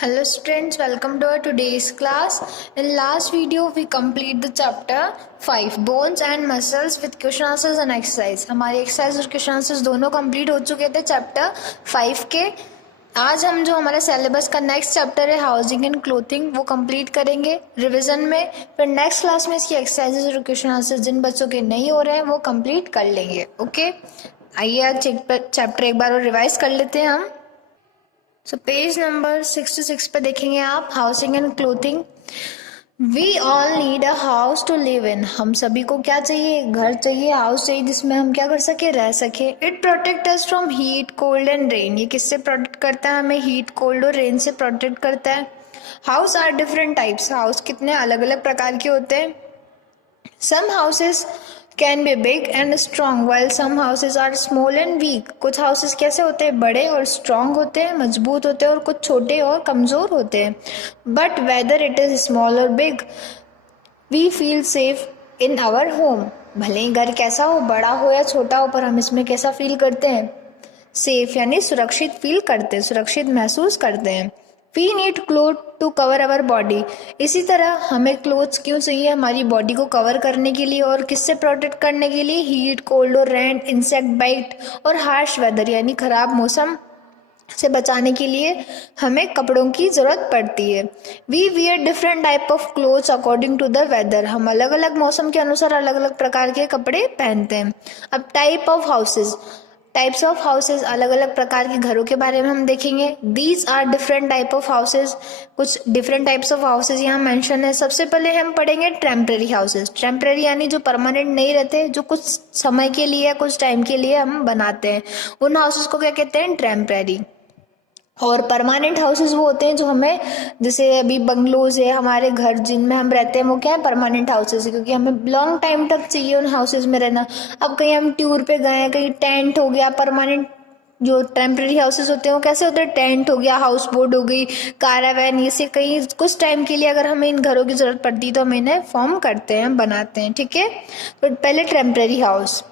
Hello students, welcome to our today's class. In last video we complete the chapter 5 bones and muscles with question answers and exercise. हमारी exercise और question answers दोनों complete हो चुके थे chapter 5 के. आज हम जो हमारा सिलेबस का नेक्स्ट चैप्टर है हाउसिंग एंड क्लोथिंग वो कंप्लीट करेंगे रिवीजन में. फिर नेक्स्ट क्लास में इसकी एक्सरसाइजेस और क्वेश्चन आंसर्स जिन बच्चों के नहीं हो रहे हैं वो कंप्लीट कर लेंगे. ओके, आइए आज चैप्टर एक बार और रिवाइज कर लेते हैं हम. सो पेज नंबर 66 पे देखेंगे आप housing and clothing. We all need a house to live in. हम सभी को क्या चाहिए? घर चाहिए, हाउस चाहिए जिसमें हम क्या कर सके? रह सके. It protect us from heat cold and rain. ये किससे प्रोटेक्ट करता है? हमें हीट कोल्ड और रेन से प्रोटेक्ट करता है. House are different types. House कितने अलग अलग प्रकार के होते हैं. Some houses can be big and strong while some houses are small and weak. कुछ हाउसेज कैसे होते हैं? बड़े और स्ट्रॉन्ग होते हैं, मजबूत होते हैं, और कुछ छोटे और कमज़ोर होते हैं. But whether it is small और big we feel safe in our home. भले ही घर कैसा हो, बड़ा हो या छोटा हो, पर हम इसमें कैसा फील करते हैं? सेफ यानी सुरक्षित फील करते हैं, सुरक्षित महसूस करते हैं. We need cloth to cover our body. इसी तरह हमें क्लोथ्स क्यों चाहिए? हमारी बॉडी को कवर करने के लिए. और किससे प्रोटेक्ट करने के लिए? हीट कोल्ड और रेन, इंसेक्ट बाइट और हार्श वेदर यानी खराब मौसम से बचाने के लिए हमें कपड़ों की ज़रूरत पड़ती है. We wear different type of clothes according to the weather. हम अलग अलग मौसम के अनुसार अलग अलग प्रकार के कपड़े पहनते हैं. अब टाइप्स ऑफ हाउसेज अलग अलग प्रकार के घरों के बारे में हम देखेंगे. These are different type of houses. कुछ डिफरेंट टाइप्स ऑफ हाउसेज यहाँ मेंशन है. सबसे पहले हम पढ़ेंगे टेम्परेरी हाउसेज. टेम्परेरी यानी जो परमानेंट नहीं रहते, जो कुछ समय के लिए, कुछ टाइम के लिए हम बनाते हैं, उन हाउसेज को क्या कहते हैं? टेम्परेरी. और परमानेंट हाउसेज वो होते हैं जो हमें, जैसे अभी बंगलोज है, हमारे घर जिनमें हम रहते हैं वो क्या है? परमानेंट हाउसेज है, क्योंकि हमें लॉन्ग टाइम तक चाहिए उन हाउसेज में रहना. अब कहीं हम टूर पे गए हैं, कहीं टेंट हो गया. परमानेंट जो टेम्परेरी हाउसेज होते हैं वो कैसे होते हैं? टेंट हो गया, हाउस बोट हो गई, कारावैन, ये से कहीं कुछ टाइम के लिए अगर हमें इन घरों की जरूरत पड़ती है तो हम इन्हें फॉर्म करते हैं, बनाते हैं. ठीक है, तो पहले temporary house.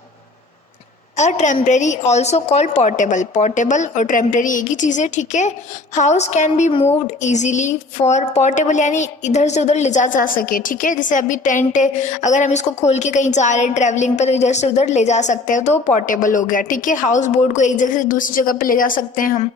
A temporary also called portable. Portable और टेम्परेरी एक ही चीज़ है. ठीक है. House can be moved easily. For portable यानी इधर से उधर ले जा सके. ठीक है, जैसे अभी टेंट है, अगर हम इसको खोल के कहीं जा रहे हैं ट्रैवलिंग पे तो इधर से उधर ले जा सकते हैं, तो पोर्टेबल हो गया. ठीक है. हाउस बोट को एक जगह से दूसरी जगह पे ले जा सकते हैं हम.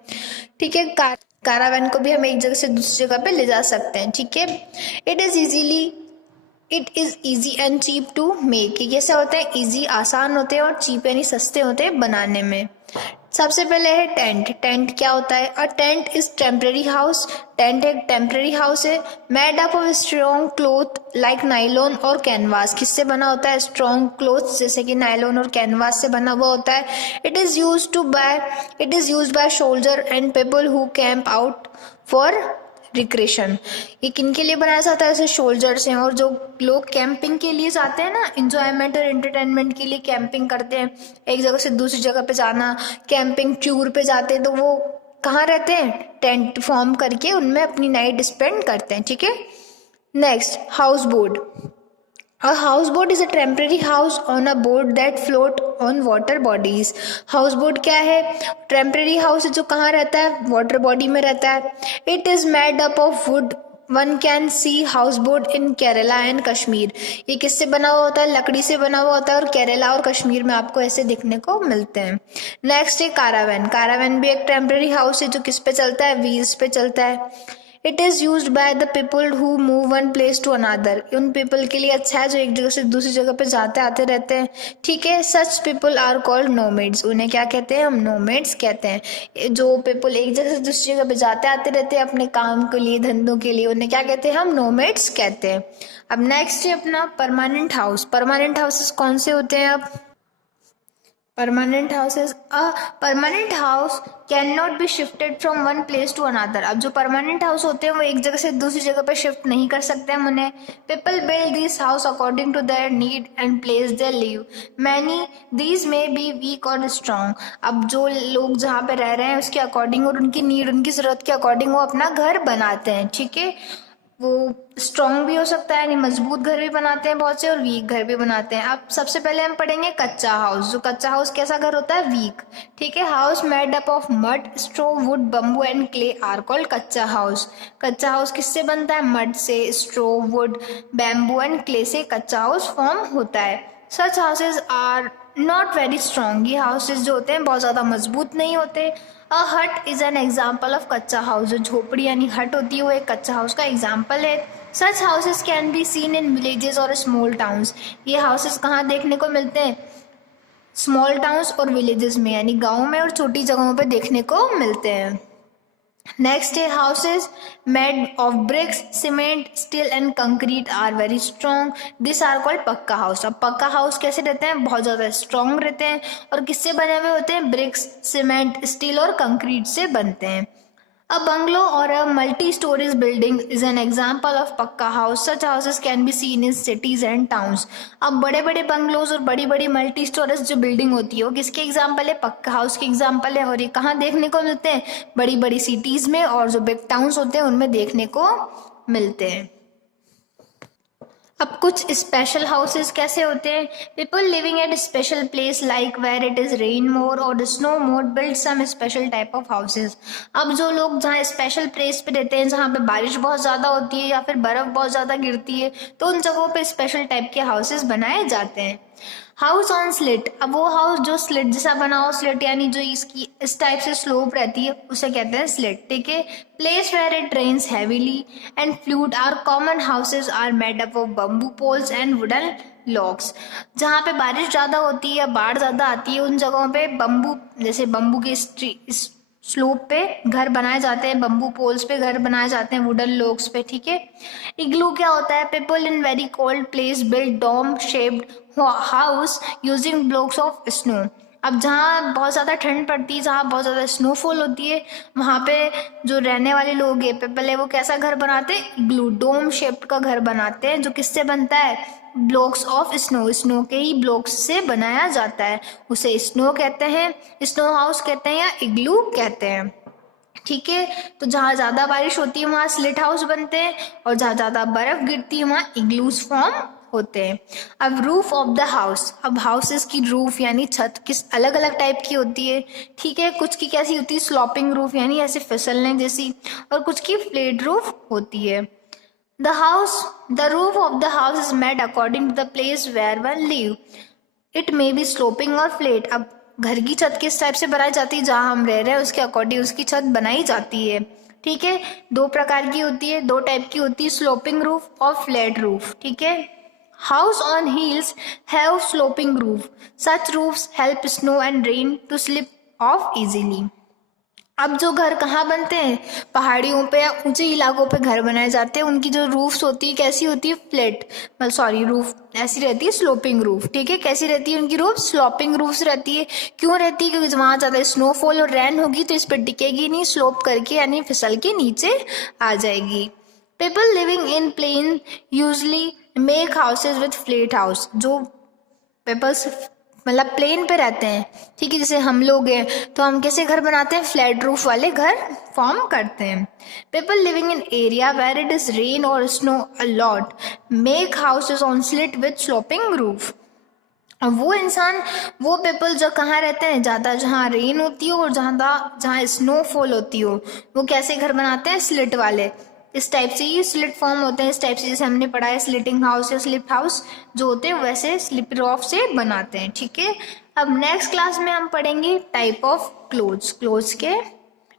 ठीक है. कारावैन को भी हम एक जगह से दूसरी जगह पे ले जा सकते हैं. ठीक है. It is easy and cheap to make. ये कैसे होते हैं? ईजी आसान होते हैं और चीप यानी सस्ते होते हैं बनाने में. सबसे पहले है टेंट. टेंट क्या होता है? A tent is temporary house. Tent एक टेम्परेरी हाउस है. Made up of strong cloth like nylon और कैनवास. किससे बना होता है? स्ट्रॉन्ग क्लोथ जैसे कि नाइलॉन और कैनवास से बना हुआ होता है. It is used by soldier and people who camp out for recreation. ये किन के लिए बनाया जाता है? ऐसे सोल्जर्स हैं और जो लोग कैंपिंग के लिए जाते हैं ना, इंजॉयमेंट और एंटरटेनमेंट के लिए कैंपिंग करते हैं, एक जगह से दूसरी जगह पे जाना, कैंपिंग टूर पे जाते हैं, तो वो कहाँ रहते हैं? टेंट फॉर्म करके उनमें अपनी नाइट स्पेंड करते हैं. ठीक है. Next, house boat. A houseboat is a temporary house on a boat that float on water bodies. Houseboat क्या है? Temporary house जो कहाँ रहता है? वाटर बॉडी में रहता है. It is made up of wood. One can see houseboat in Kerala and Kashmir. ये किससे बना हुआ होता है? लकड़ी से बना हुआ होता है, और केरला और कश्मीर में आपको ऐसे दिखने को मिलते हैं. नेक्स्ट है कारावैन. कारावैन भी एक टेम्परेरी हाउस है जो किस पे चलता है? व्हील्स पे चलता है. It is use by the people who move one place to another. उन पीपल के लिए अच्छा है जो एक जगह से दूसरी जगह पे जाते आते रहते हैं. ठीक है. Such people are called nomads. उन्हें क्या कहते हैं? हम नोमेड्स कहते हैं. जो पीपल एक जगह से दूसरी जगह पे जाते आते रहते हैं अपने काम के लिए, धंधों के लिए, उन्हें क्या कहते हैं? हम नोमेड्स कहते हैं. अब नेक्स्ट है अपना परमानेंट हाउस. परमानेंट हाउसेस कौन से होते हैं? अब permanent houses. A permanent house can not be shifted from one place to another. अब जो परमानेंट हाउस होते हैं वो एक जगह से दूसरी जगह पे शिफ्ट नहीं कर सकते हम उन्हें. People build this house according to their need and place they live. Many these may be weak और स्ट्रॉन्ग. अब जो लोग जहाँ पे रह रहे हैं उसके अकॉर्डिंग और उनकी नीड, उनकी ज़रूरत के अकॉर्डिंग वो अपना घर बनाते हैं. ठीक है. वो स्ट्रॉन्ग भी हो सकता है, यानी मजबूत घर भी बनाते हैं बहुत से, और वीक घर भी बनाते हैं। अब सबसे पहले हम पढ़ेंगे कच्चा हाउस। जो कच्चा हाउस कैसा घर होता है? वीक। ठीक है। House made up of mud, straw, wood, bamboo and clay are called kutcha house. Kutcha house किससे बनता है? मड से, straw, wood, bamboo and clay से कच्चा हाउस फॉर्म होता है। Such houses are not very strong. ये हाउसेज जो होते हैं बहुत ज़्यादा मजबूत नहीं होते। अ हट इज़ एन एग्जाम्पल ऑफ कच्चा हाउस। जो झोपड़ी यानी हट होती है वो एक कच्चा हाउस का एग्जाम्पल है। Such houses can be seen in villages और स्मॉल टाउन्स। ये हाउसेज कहाँ देखने को मिलते हैं? स्मॉल टाउन्स और विलेजेस में, यानी गाँव में और छोटी जगहों पर देखने को मिलते हैं। नेक्स्ट है houses made of bricks, cement, steel and concrete are very strong, this are called pucca house. अब पक्का हाउस कैसे रहते हैं? बहुत ज़्यादा स्ट्रॉन्ग रहते हैं। और किससे बने हुए होते हैं? ब्रिक्स, सीमेंट, स्टील और कंक्रीट से बनते हैं। A bungalow or a multi-stories building is an example of पक्का house. Such houses can be seen in cities and towns. अब बड़े बड़े बंगलोज और बड़ी बड़ी मल्टी स्टोरेज जो बिल्डिंग होती है वो किसके एग्जाम्पल है? पक्का हाउस के एग्जाम्पल है। और ये कहाँ देखने को मिलते हैं? बड़ी बड़ी सिटीज में, और जो बिग टाउन्स होते हैं उनमें देखने को मिलते हैं। अब कुछ स्पेशल हाउसेस कैसे होते हैं? People living at special place like where it is rain more और snow more build some special type of houses. अब जो लोग जहाँ स्पेशल प्लेस पे रहते हैं, जहाँ पे बारिश बहुत ज़्यादा होती है या फिर बर्फ़ बहुत ज़्यादा गिरती है, तो उन जगहों पे स्पेशल टाइप के हाउसेस बनाए जाते हैं। House on slit. अब वो हाउस जो स्लिट जैसा बना हो, स्लिट यानी जो इसकी इस टाइप से स्लोप रहती है उसे कहते हैं स्लिट। ठीक है। Place where it rains heavily and flood are common houses are made up of bamboo poles and wooden logs. जहाँ पे बारिश ज़्यादा होती है या बाढ़ ज़्यादा आती है उन जगहों पे बम्बू, जैसे बम्बू के स्लोप पे घर बनाए जाते हैं, बम्बू पोल्स पे घर बनाए जाते हैं, वुडन लोग्स पे। ठीक है। इग्लू क्या होता है? People in very cold place build dome shaped house using blocks of snow. अब जहाँ बहुत ज़्यादा ठंड पड़ती है, जहाँ बहुत ज़्यादा स्नोफॉल होती है, वहाँ पे जो रहने वाले लोग हैं पीपल है, वो कैसा घर बनाते हैं? इग्लू, डोम शेप्ड का घर बनाते हैं, जो किससे बनता है? ब्लॉक्स ऑफ स्नो, स्नो के ही ब्लॉक्स से बनाया जाता है। उसे स्नो कहते हैं, स्नो हाउस कहते हैं या इग्लू कहते हैं। ठीक है। तो जहाँ ज़्यादा बारिश होती है वहाँ स्लिट हाउस बनते हैं, और जहाँ ज़्यादा बर्फ़ गिरती है वहाँ इग्लूज फॉर्म होते हैं। अब रूफ ऑफ द हाउस। अब हाउसेस की रूफ यानी छत किस अलग अलग टाइप की होती है। ठीक है। कुछ की कैसी होती है? स्लॉपिंग रूफ यानी ऐसे फिसलने जैसी, और कुछ की फ्लैट रूफ होती है। The roof of the house is made according to the place where one live. It may be sloping or flat. अब घर की छत किस टाइप से बनाई जाती है? जहाँ हम रह रहे हैं उसके अकॉर्डिंग उसकी छत बनाई जाती है। ठीक है। दो प्रकार की होती है, दो टाइप की होती है, स्लोपिंग रूफ और फ्लैट रूफ। ठीक है। House on hills have sloping roof. Such roofs help snow and rain to slip off easily. अब जो घर कहाँ बनते हैं? पहाड़ियों पे या ऊंचे इलाकों पे घर बनाए जाते हैं। उनकी जो रूफ्स होती है कैसी होती है? फ्लैट, रूफ ऐसी रहती है, स्लोपिंग रूफ। ठीक है। कैसी रहती है उनकी रूफ? स्लोपिंग रूफ्स रहती है। क्यों रहती है? क्योंकि वहाँ ज़्यादा स्नोफॉल और रेन होगी तो इस पर टिकेगी नहीं, स्लोप करके यानी फिसल के नीचे आ जाएगी। People living in plain usually make houses with flat house. जो पीपल्स प्लेन पे रहते हैं, ठीक है, जैसे हम लोग हैं, तो हम कैसे घर बनाते हैं? फ्लैट रूफ वाले घर फॉर्म करते हैं। People living in area where it is rain और snow a lot make houses on slit with sloping roof. अब वो पीपल जो कहाँ रहते हैं? ज़्यादा जहाँ रेन होती हो और जहाँ स्नोफॉल होती हो, वो कैसे घर बनाते हैं? स्लिट वाले। इस टाइप से ही स्लिट फॉर्म होते हैं, इस टाइप से जैसे हमने पढ़ा है स्लिटिंग हाउस या स्लिप हाउस जो होते हैं वैसे स्लिप रॉफ से बनाते हैं। ठीक है। अब नेक्स्ट क्लास में हम पढ़ेंगे टाइप ऑफ क्लोथ्स के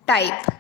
टाइप।